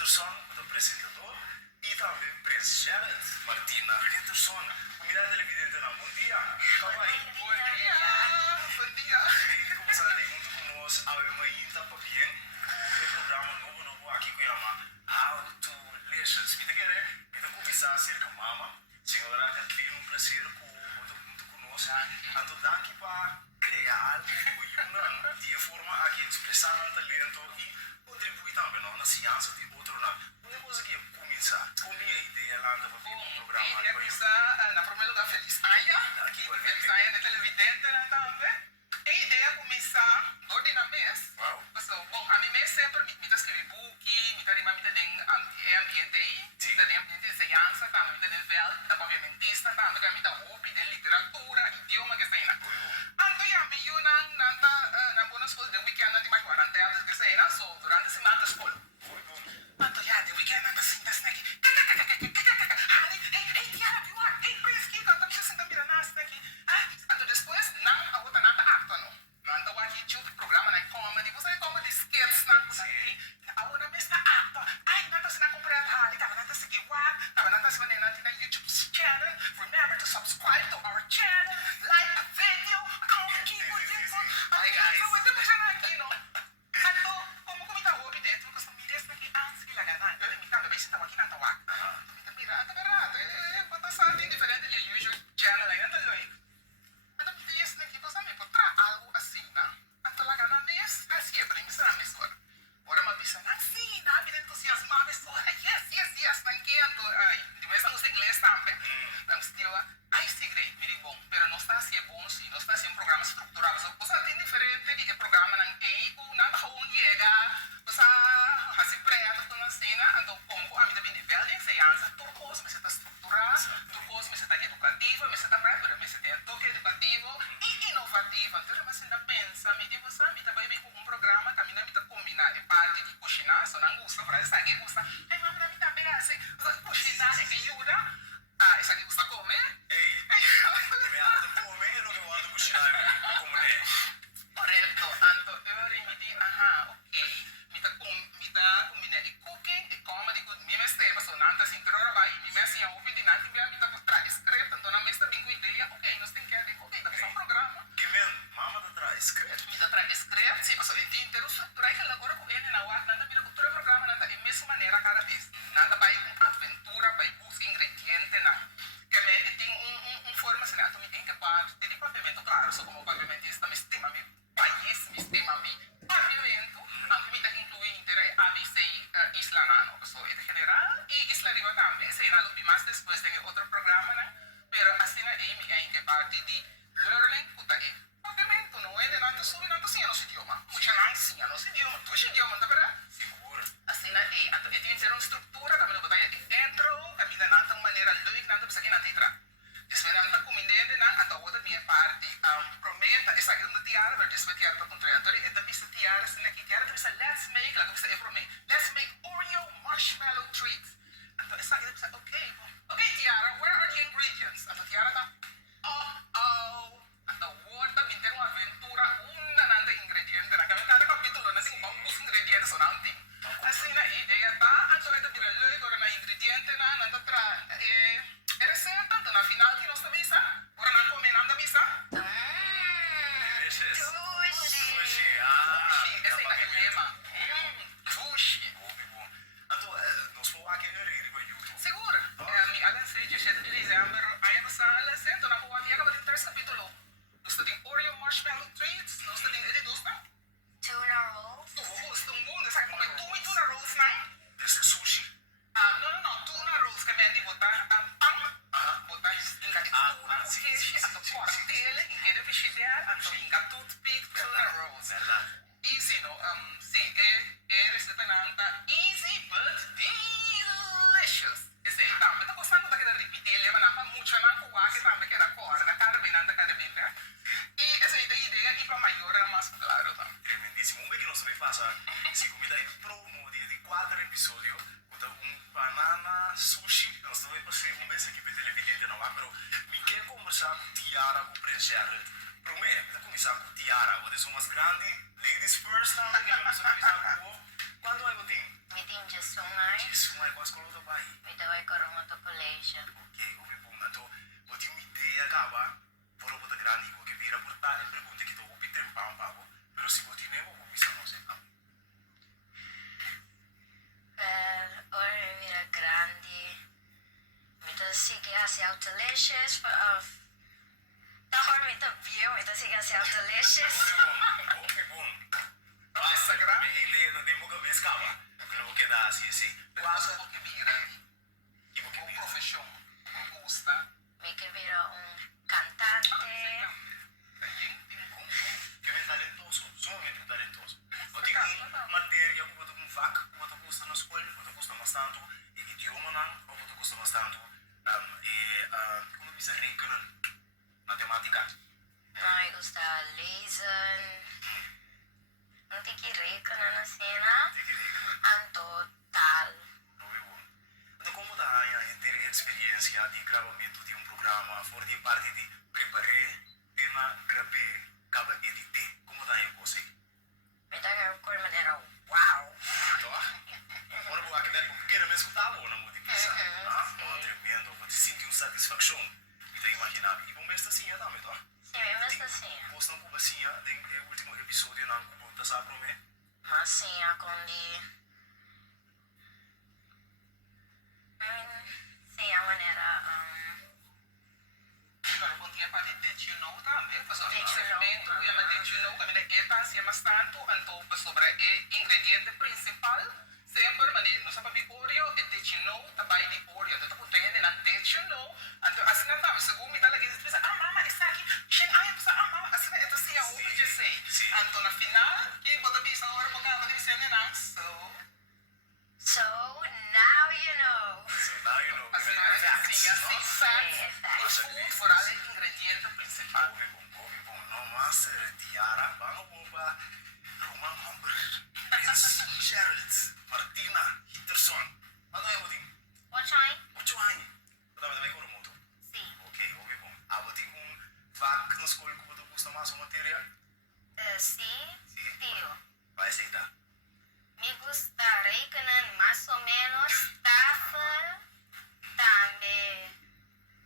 Peterson, o apresentador, e também Presidente Martina Peterson, comunidade televidente na Bom Dia. Como aí? Bom dia. Bom dia. E como sabe, junto conosco, a mãe está bem, o programa novo aqui que chama Auto Lessons. Me quer, me começar a ser com a mama, senhora Catarina, um prazer muito conosco. Então, daqui para criar uma de forma a que expressar o talento e contribuir também na ciência de outro lado. Uma coisa que começar, como a ideia lá do programa. A ideia começar, na primeiro lugar, Feliz Aia, aqui Feliz Aia, na televidente lá também. A ideia começar, do na mês. Bom, a mim sempre me escrever book, me tem ambiente aí, me tem ambiente de ciência, também me tem vel, da pavimentista, também me tem hobby de literatura, idioma que sei lá. Então, eu me eu na boa escola de weekend, de mais 40 anos que sei lá, só durante a semana da escola. Então, já de weekend, assim, da snack. Hey, Tiara, viu? Hey, parece que tá me sentindo mirando aqui. Então, depois, não, a outra nada acta, não. Não, aqui tinha outro programa na comedy, você comedy skits, não, a outra mesma acta. Ai, não, você não comprou a tava não, você que what? Tava não, você não, na YouTube channel. Remember to subscribe to our channel, like the video, keep it. Hi, guys. So, what the channel aqui, no? Então, como comita o objeto, dentro, porque são milhares daqui, antes que lá ganhar. Eu me tava bem, você tava aqui na tua. Mira, quanto sabe diferente do usual channel aí, não é? Então, me diz aqui, você me pode algo assim, né? Então, lá ganhar mês, assim, é para mim, será mesmo. Ora, uma vez, não, sim, não, me entusiasmar, mas, yes, não quero. Ai, de vez em inglês também. Então, se diz, ai, segredo, me diz, bom, pero não está assim bom, sim, não está assim um programa estruturado. Você tem diferente de programa, não é? Não, não, chega, você, assim, preto, tudo assim, né? Então, como a minha nível de ensinança, tudo coisa, mas está estruturado, tudo coisa, mas está educativa, mas está preto, mas está toque educativo e inovativo. Então, você ainda pensa, me diz, você, me está bem com um programa, que a minha está combinada, é parte de cozinhar, só não gosta, para essa aqui, gosta, ai, mas a minha está bem assim, cozinhar, é que ajuda, essa aqui gosta comer. Ei, me ando comer, eu não ando cozinhar, como é? Correto, então, eu me diz, ok. Mita combina de cooking, de comedy, de mim mesmo tema, so nanta assim, terora vai, mim mesmo assim, a ouvir de nanta, mim mita mostrar script, então na mesma bem com ideia, ok, nós temos que ir, ok, tá um programa. Que mesmo, mama da trás, script. Mita traz script, sim, mas o dia inteiro estruturar que agora com ele na UAC, nanta mira cultura programa, nanta de mesma maneira cada vez. Nanta vai com aventura, vai buscar ingrediente, não. Que me tem forma assim, tu me tem que parte, tem pavimento, claro, sou como pavimentista, me estima me país, me estima me pavimento, anche mi inclui intere ABC Isla Nano, so in general, e Isla Riva também, se na lubi mas depois tem outro programa, né? Pero assim na AIM é em que parte de learning puta e pavimento, não é de nada sub, nada sim, no idioma, muita não sim, no idioma, tu idioma, tá para? Seguro. Assim na AIM, então tem que ser uma estrutura, também não botar dentro, caminha nada maneira lógica, nada precisa que nada entrar. Esperando a comida na a outra minha parte prometa essa grande tiara mas después tiara para contratore e também essa tiara assim aqui tiara também let's make lá que promete let's make Oreo marshmallow treats então essa aqui você ok tiara where are the ingredients então tiara tá então outra me tem uma aventura nada ingrediente na cada capítulo não tem vamos ingredientes só não tem assim na ideia tá então é também agora na ingrediente na nada tra receita, então na final que nós também está. Ora não come nada missa. Delicious. Sushi. Sushi, Esse aí é o lema. Sushi. Bom. Então, nós vamos aqui no YouTube. Seguro. Mi alançei de 7 de dezembro. Aí nós alançamos na boa dia acaba de ter esse capítulo. Nós temos Oreo marshmallow treats. Nós temos ele dos não. Tuna rolls. Tungo. Nós temos tuna rolls não. Desse sushi. Não. Tuna rolls que me botar pão. Botar inga de tuna, peixe, a corte ele, inga de fichidear, então inga toothpick, tuna rolls. Verdade. Easy, no? Sim, é receita nanta easy but delicious. Esse aí, também tá gostando daquela repetir, leva na pa muito na cuá que também queda cor, da carne nanta cada vez, né? E essa aí tem ideia e para maior é mais claro, tá? Tremendíssimo. Que nós vamos fazer, se comida é promo de 4 episódios, banana sushi, nós vamos fazer mês aqui para televidente não há, pero me quer conversar com Tiara, com o Presidente. Prometo, me começar com Tiara, vou dizer umas grandes, ladies first, também, que vamos começar com o... Quando é que eu tenho? Me Meeting just sungai. Isso não é quase colo do pai. Me dawai karong to collection. Ok, ouvi bom. Então, vou ter uma ideia acaba. Por outra grande que vira por tal pergunta que estou ouvindo tempo pago. Pero se vou ter nem vou missar não sei. Well, ora mira grande. Me to sige asi delicious of. Tahor me to view, me to sige asi delicious. Ouvi bom. Nossa, grande. Me ideia não tem muita vez acaba. Pero vou quedar assim. Quase o que vira. E vou Com profissão. Com gosta. Me que vira cantante. Que é talentoso, somente talentoso. Eu tenho matéria que eu vac, que eu gosto na escola, que eu gosto bastante, idioma não, que eu gosto bastante, como diz rekenen, matemática. Não, eu gosto lezen. Não tem que rekenen na cena. Tem que rekenen. Ang total. Então, como dá a ter experiência de gravamento de programa, for de parte de preparar, de na gravar, acaba editar, como dá a você? Me dá cor maneira wow. Então, agora vou aqui dar um pequeno mesmo escutar ou não vou te pensar. Tremendo, vou te sentir uma satisfação. Me tem imaginado. E vamos ver assim, também, tá? Sim, mesmo assim. Posto um pouco assim, tem o último episódio não como tá sabe para mim. Mas sim, a condi. Sim, a maneira. Agora, bom dia para Did You Know também. Para o Did You Know. segmento, Did You Know, kami na eta siya mas tanto, então, sobre o ingrediente principal. Sempre, mas não sabe o Oreo, e Did You Know, também de Oreo. Então, kung tingin na Did You Know, então, assim na tama, segundo me talaga, você pensa, mama, essa aqui, shen, ay, pensa, mama, assim na ito siya, o que eu sei. Então, na final, que bota bisa, ora, pagkama, di siya nila, So, now you know. So now you know. assim, assim, sabe, o food, for all ingrediente principal. Ouve bom, não, Master Tiara, vamos para Roman Humber, Prince Gerald, Martina Hitterson. Mas não é o time. What's mine? O Joanne. Eu também com o moto. Sim. Ok, ouve bom. Eu tenho vaca na escola que eu gosto mais de material. Sim, tio. Vai aceitar. Me gusta rekenen mais ou menos TOEFL também.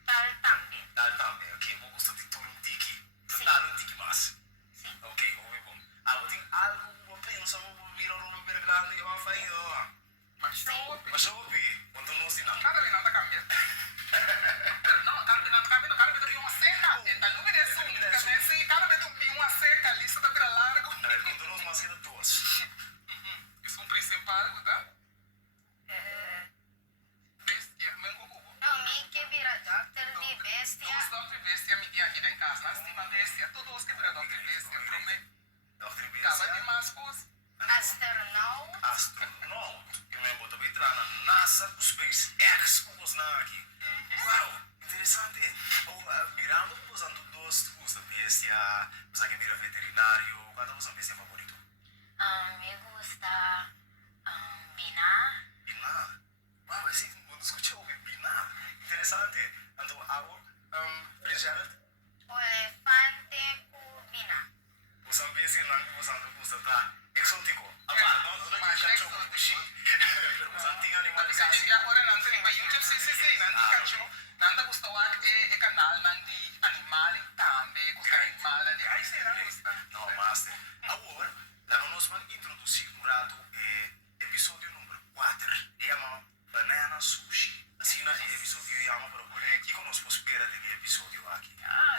Tal também. Dal também, ok. Vou gostar de tudo um tique. Sim. Dal um tique mais. Sim. Ok, ouve bom. Eu tenho algo que eu penso, vou virar uma grande e vai fazer. Mas eu ouvi, quando não se não. Cada vez nada cambia. Não, cada vez nada cambia, não, cada vez tem uma seca. Então, não me dê sumo, cada vez tem uma seca, a lista está bem larga. Quando nós mais que duas. Isso é um principal, tá? Bestia, mas não como. Não, me que vira doctor de bestia. Todos Dr. Bestia me tinha aqui em casa, nós tínhamos Bestia, todos que viram Dr. Bestia, promete. Dr. Acaba de Bestia. mais coisas. Astronauta. Astronauta. Que me botou para entrar na NASA, SpaceX, como os aqui. Uau, interessante. Mirando, usando dois, usa bestia, usa que vira veterinário. Qual é o seu bestia favorito? Me gusta Bina. Binar. Uau, esse não escutou ouvir Binar. Interessante. Então, Prince Gerald, O elefante cubina. usa bestia, não usa tá exótico. Não Mais cachorro, exótico. pero usa tinha animal Mas se agora não tem para YouTube, sim, não cachorro. Nanda gusta o canal de animal também, com animal de ai será gusta. No, Master. Agora, nós vamos introduzir episódio número 4. É uma banana sushi. Assim, episódio é uma para o colega. E conosco espera de episódio aqui.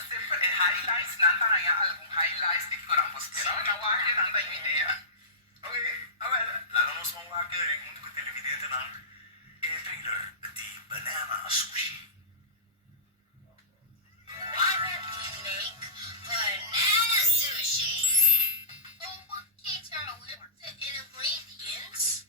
Sempre highlights, nanda hanya algum highlights de que orang pospera. Na wake nanda yung ideia. Ok, agora, lá nós vamos lá querer muito que televidente não trailer de banana sushi. Why don't we make banana sushi? Oh, what can turn with the ingredients?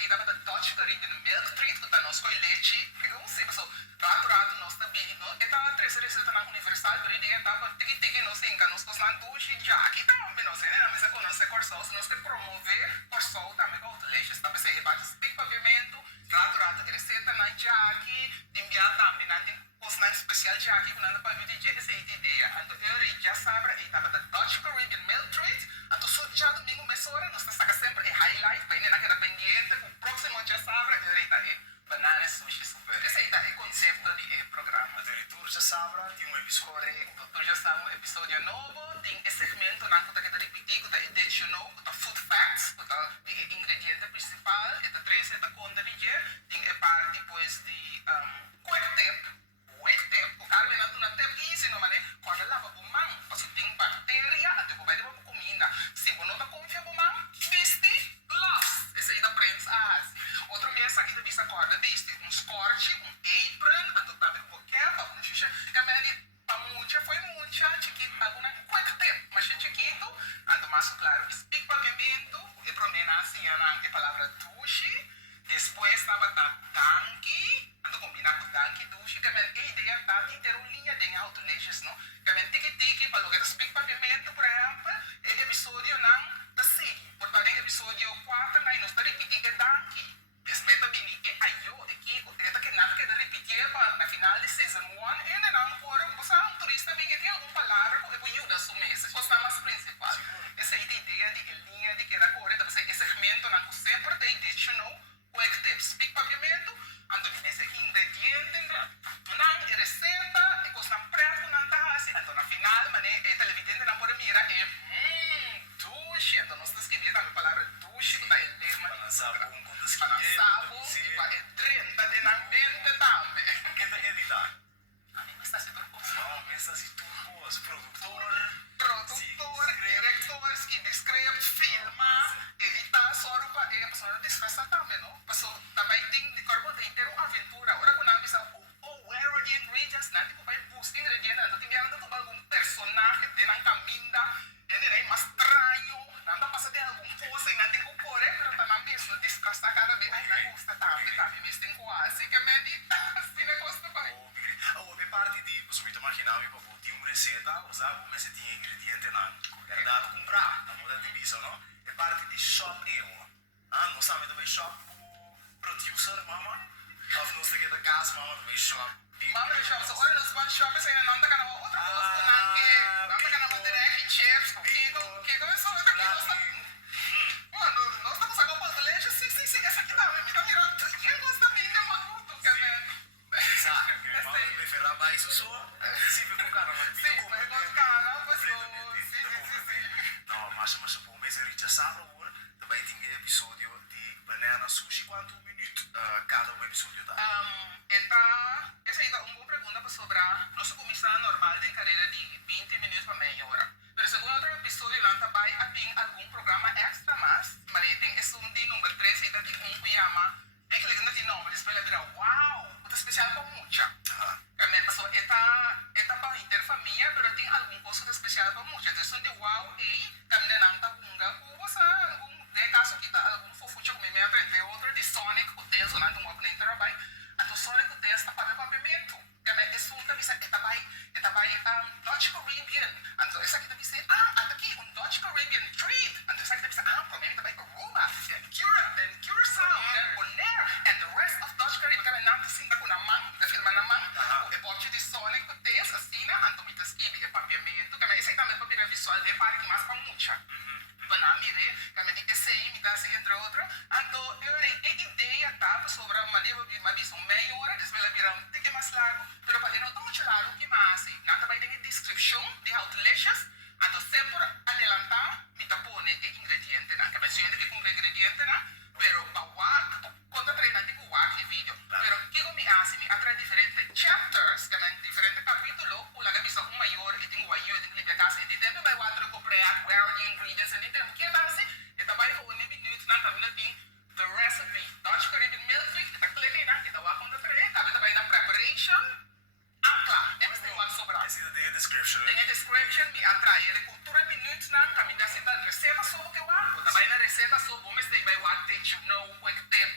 e tava da Dutch Caribbean Milk Treat, que tá nós com leite, que eu não sei, pessoal, rato, nós também, não, e tá três receitas na Universal, por ideia, tá, tiki, não sei, nós com na duche, já, aqui também, não sei, né, mas é com nós é corsol, se nós quer promover corsol também com outro leite, tá, pensei, bate speak pavimento, rato, receita na Jackie, enviar também, né, tem coisa na especial Jackie, quando anda para vídeo, essa é a ideia, então, eu já sabe, e tava da Dutch Caribbean Milk Treat, então, já domingo, mas hora, nós está sempre highlight, para ir naquela pendiente, o próximo já sabe, eu banana sushi super. Esse aí é o conceito do programa. A diretora já sabe, tem um episódio. Correto. Tu já sabe um episódio novo, tem esse segmento na que está repetindo, que está edicional, que está food facts, que está o ingrediente principal, que está três, que está conta de dia, tem a parte depois de quick tip. O cara vem na tip easy, não é? Quando lava o mão, porque tem bactéria, até o vai levar para comida. Se você não confia no mão, viste, gloves. Esse aí da prensa, outro mês aqui da vista corda, viste, um scorch, um apron, a do tabe com quebra, um xuxa, que a minha pa mucha foi mucha, chiquito, alguma quick tip, mas chiquito, ando mais claro, speak pavimento, e promena assim, a palavra douche, depois estava da tanque, ando combinar com tanque, douche, que a minha ideia tá de ter uma linha de autoleches, não? Que a minha tiki, para lugar speak pavimento, por exemplo, ele episódio não, da SIG, portanto, episódio 4, nós está repetindo que tanque. Respeita bem, e aí aqui, o teta que nada que repetir na final de season 1, e não por um turista bem que tem alguma palavra que eu ajuda a sua mesa, isso é mais principal. Essa é a ideia de linha de que era correta, esse segmento não sempre tem additional quick tips, speak pavimento, ando nesse ingrediente, não receita, e coisa preto não tá assim, então na final, mas é televidente não pode mirar, douche, então nós estamos escrevendo a palavra douche, que tá em lema, Sabão com Sabo, e para 30 de na mente também. que tá editar? A mim está sendo Não, mas assim, tu, produtor, diretor, escreve script, filma, editar, só para a pessoa disfarçar também, não? Passou, também tem de corpo de ter uma aventura. Agora, quando a pessoa, where are the ingredients? Não, tipo, vai buscar ingredientes, não tem nada de algum personagem, de não caminha, ele é mais estranho, não dá para de algum coisa, não tem que pôr, mas tá na mesma, descastar cada vez, ai, não gosta, também, mas tem quase, que me diz, assim, não gosta, pai. Houve parte de, você me imaginar, me falou, tinha uma receita, usava, mas tinha ingrediente não, era dado comprar, na muda de visa, não? É parte de shop eu, não sabe também shop o producer, mama, of não sei que da gas, mama, também shop. Mama, deixa eu olha nos one shop, você não tá ganhando outra coisa, não tá ganhando direct chips, que começou, outra coisa, mano, nós estamos agora falando leite, sim, essa aqui não, me tá mirando, quem gosta de mim, é maluco, quer ver? Sabe, me ferrar mais, eu sou, se vê com cara, mas sim, vai com cara, pessoa, sim. Não, mas o mês é já sabe, também tinha episódio de banana sushi, quanto minuto cada um episódio dá? Essa aí é uma boa pergunta sobre nossa comissão normal de carreira de 20 minutos para meia hora. Pero segundo outro episódio, lá também tem algum programa extra mais, mas tem esse de número 3, e tem um que chama, é que legenda de nome, eles podem virar, uau, muito especial para muita. Também pessoa, está para interfamília, mas tem algum coisa especial para muita. Então, são de uau, e também não está com você, de caso que está algum fofucha com minha frente, outro de Sonic, o texto, não tem um nem trabalho. Então, Sonic, o texto, está para pavimento. Também, esse um também, está para Dutch Caribbean. Então, esse aqui também, até aqui, um Dutch Caribbean treat. Então, esse aqui também, provavelmente também, Aruba, Curaçao, Bonaire, and the rest of Dutch Caribbean. Também, não tem cinco com a mão, da firma na mão. O bote de Sonic, o texto, assim, então, me escreve, é pavimento. Também, esse aqui também, para ver visual, de para que mais para muita. Para mire, também, esse aí, me dá assim, entre outros. Então, eu ideia, tá, sobre a maneira de uma visão meia hora, depois ela vira um pouco mais largo, pero para não tão muito largo que mais, não também tem descrição de outlets, então sempre adelantar, me tá põe ingrediente, né, que a gente que com ingrediente, né, pero para o quando treina tipo WAC e vídeo, pero que como me hace, me atrai diferentes chapters, que é diferentes capítulos, o laga bisa um maior, e tem o aio, e tem livre casa, e tem tempo vai outro comprar, where the ingredients, e tem que é base, e também o minuto, não também tem the recipe, Dutch Caribbean Milk Treat, kita klik na, kita wakon na tere, tapi na preparation, angkla, é tem uma sobra. Esse tem a description. Tem a description, me atrai, ele cultura minutos na, kami da sita receita só que eu hago, também na receita só, vamos ter vai what did you know, quick tip,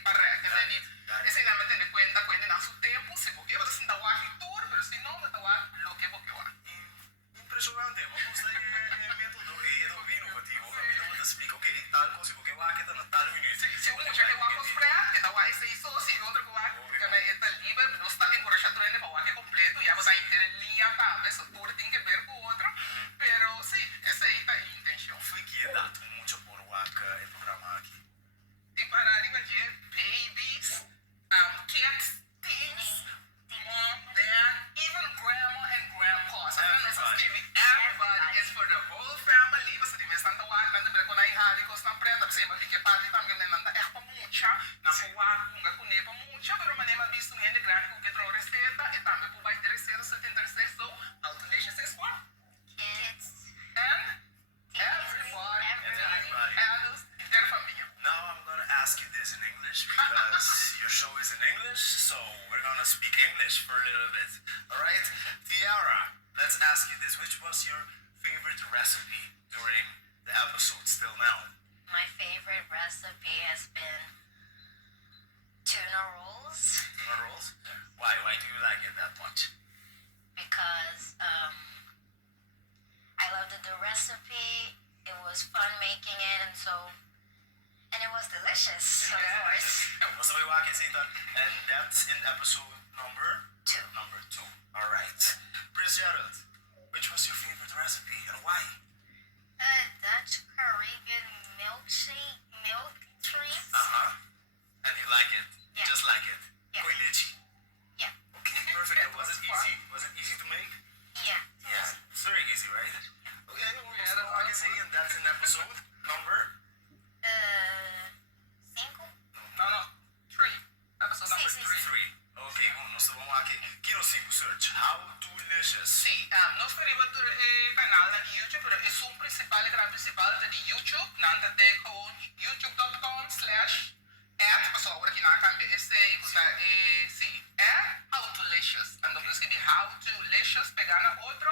Ese nada me tiene cuenta en su tiempo, si porque vas a sentar aquí tour, pero si no, me va lo que porque va. Impressionante, ma questo è método e è innovativo, capito? Ti spiego, ok, tal cosa porque va che sta tal minuto. Se uno che va a cosprea, che da va esse isso, si outro que va, que me está libre, não está encorajado ainda para o que completo, já você inteira linha para ver se tudo tem que ver com o outro, pero sim, essa aí tá a intenção. Foi que é dado muito por waka e programa aqui. Tem para arriba de babies, kids, teens, mom, dad, even grandma and grandpa. So everybody is for the whole family. Você deve estar na waka, nanda bela kona ihali ko sa preta, você vai ficar parte também nanda é para mucha, na waka kunga kune para mucha, pero manema visto ngene grande com que tro receta, e também por vai ter receta, você tem receta, so automation says what? Kids. And everybody, adults, their family. Now I'm gonna ask you this in English because your show is in English, so we're gonna speak English for a little bit. Alright? Tiara, let's ask you this. Which was your favorite recipe during the episode still now? My favorite recipe has been tuna rolls Tuna rolls? Why? Why do you like it that much? because I loved the recipe. It was fun making it, and it was delicious, of course. Was the waka zita? And that's in episode number? 2. Number 2. Alright. Prince Gerald, which was your favorite recipe and why? Dutch Caribbean milkshake, milk treats. Uh-huh. And you like it? You Yeah. just like it? Yeah. Koi lychee. Yeah, Okay, perfect. And was it easy? Was it easy to make? yeah. Yeah. It's very easy, right? Okay, well, yeah, that's what I can say, and that's in episode number? 5. No, 3. Episode number Sim, sim, 3. 3. Okay, vamos vamos aqui. Kino Siku search. How delicious. Sì, nós faremo il canale di YouTube, però il suo principale, canale principale di YouTube, nanda te con youtube.com/@ so ora che na cambia essay, cosa sì, how to licious. And dopo scrivi how to licious, pegana outro,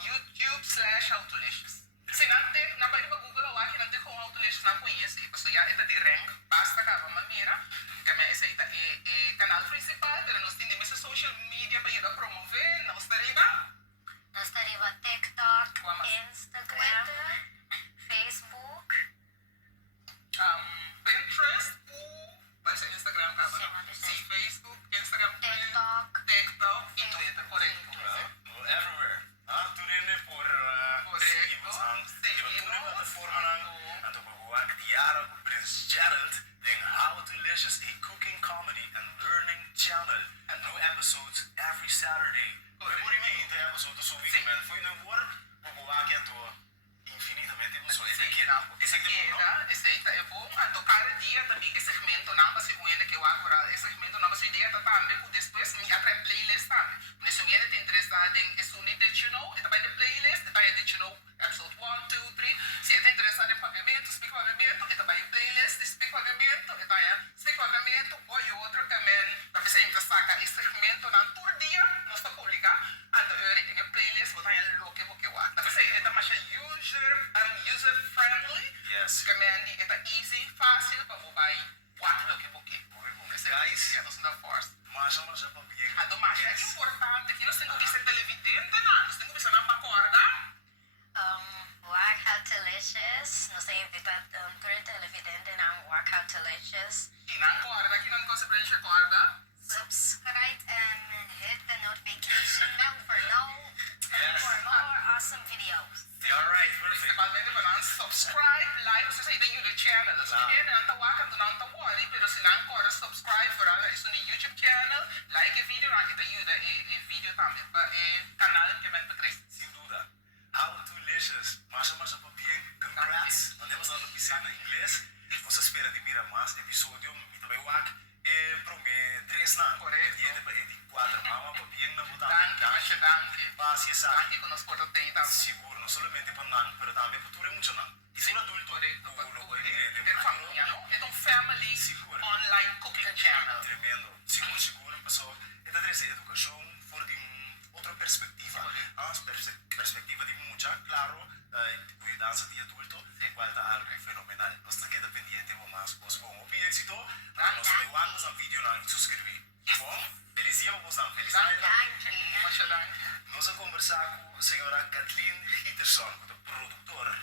YouTube/how to licious. Se nante, na pagina Google o aqui nante com how to licious não conhece, so ya esta di rank, basta ka ba mira, que me essa ita é canal principal, pero nós temos essa social media para ir a promover, nós estariba. Nós estaríamos TikTok, Vamos. Instagram, Facebook, Pinterest, vai ser Instagram, cara. Sim, mas Sim, Facebook, Instagram, TikTok. e Twitter, correto. Well, everywhere. Tune in por Correcto. seguimos aan. Seguimos. Je bent toen plataformen aan. En toen begon ik Tiara op Prince Gerald in How Delicious, a cooking comedy and learning channel. And new episodes every Saturday. Correcto. Por mim, tem episode so week, man. Foi no por, begon ik het door infinitamente. So, esse aqui não. Esse aí é bom. Então, cada dia também esse segmento não vai ser o que eu agora. Esse segmento não vai ser dia também, porque depois me até playlist também. Mas se alguém tem interessado em esse Did You Know, então vai de playlist, vai Did You Know, episode 1, 2, 3. Se está interessado em pavimento, speak pavimento, então vai em playlist, speak pavimento, então é speak pavimento, ou e outro também. Para você ainda saca esse segmento não por dia, nós está publicar. Então, eu tenho playlist, vou estar em local, porque eu acho. Então, você está mais user friendly. Yes. Command ita easy, fácil para mobile. Quatro que porque. Guys. Já nós na force. Mas para bien. A domar é importante que nós temos que ser televidente, não? Nós temos que ser na acorda. Workout Delicious. Nós temos invitado televidente ng Workout Delicious. E na acorda, aqui não consegue se acorda. Subscribe and hit the notification bell for more awesome videos. Alright, perfect. Principalmente para nós subscribe, like, você sai do YouTube channel. Se você não está wakando, não está worry, pero se não acorda subscribe para isso no YouTube channel, like o vídeo, não está ajuda e vídeo também para o canal que vem para trás. Sin duda. How delicious. Mas para bien. Congrats. Nós vamos a pisar em inglês. Você espera de mirar mais episódio, me também wak. Prome 3 na. Correcto. Diete para 4. Mama para bien na botar. Danke. Paz e sa. Danke que nos porta teita. Seguro, não somente para nan, pero também para tudo muito nan. E se adulto, Correcto. ter Família, não? É um family Seguro. online cooking channel. Tremendo. Seguro, pessoal. Esta é educação fora de outra perspectiva. Perspectiva de mucha, claro, cuidança de adulto, igual está algo fenomenal. Nós estamos pendientes de mais, bom éxito. Nós vamos a vídeo na subscrever. Bom, feliz dia, Bosão. Feliz Natal. Danke. Mashallah. Nós vamos conversar com a senhora Kathleen Hitterson, que é produtora,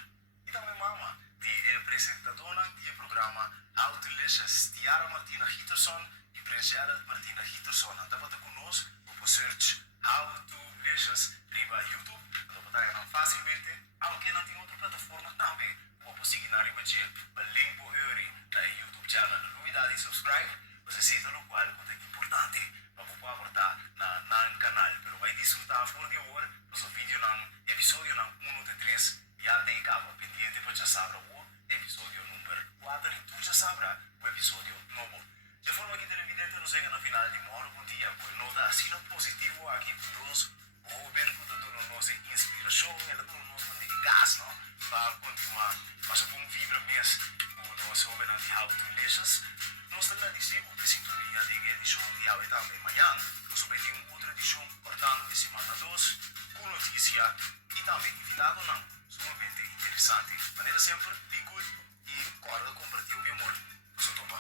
e também mama, de apresentadora do programa How Delicious, Tiara Martina Hitterson e Princesa Martina Hitterson. Estava conosco, o search How Delicious, riba YouTube, então está facilmente, aunque não tem outra plataforma também. Vou seguir na riba de link para o YouTube channel. Novidade, subscribe, você sente no qual é importante para você aportar na canal. Pero vai disfrutar por de hora, os vídeos no episódio 1 de 3 já tem cabo pendiente para já saber o episódio número 4 e tu já sabrá o episódio novo. De forma que televidente nos chega na final de moro bom dia, por nota assim positivo aqui conosco, o bem que dando nossa inspiração, ela dando nosso gás, não? Para continuar, mas com vibra mesmo, o nosso homem de How Delicious. Nós agradecemos por sintonia de edição de hoje também amanhã. Nós vamos ter uma outra edição portanto de semana 2, com notícia e também invitado não, sumamente interessante. Maneira sempre, be good e corda compartilha o meu amor. Nós vamos tomar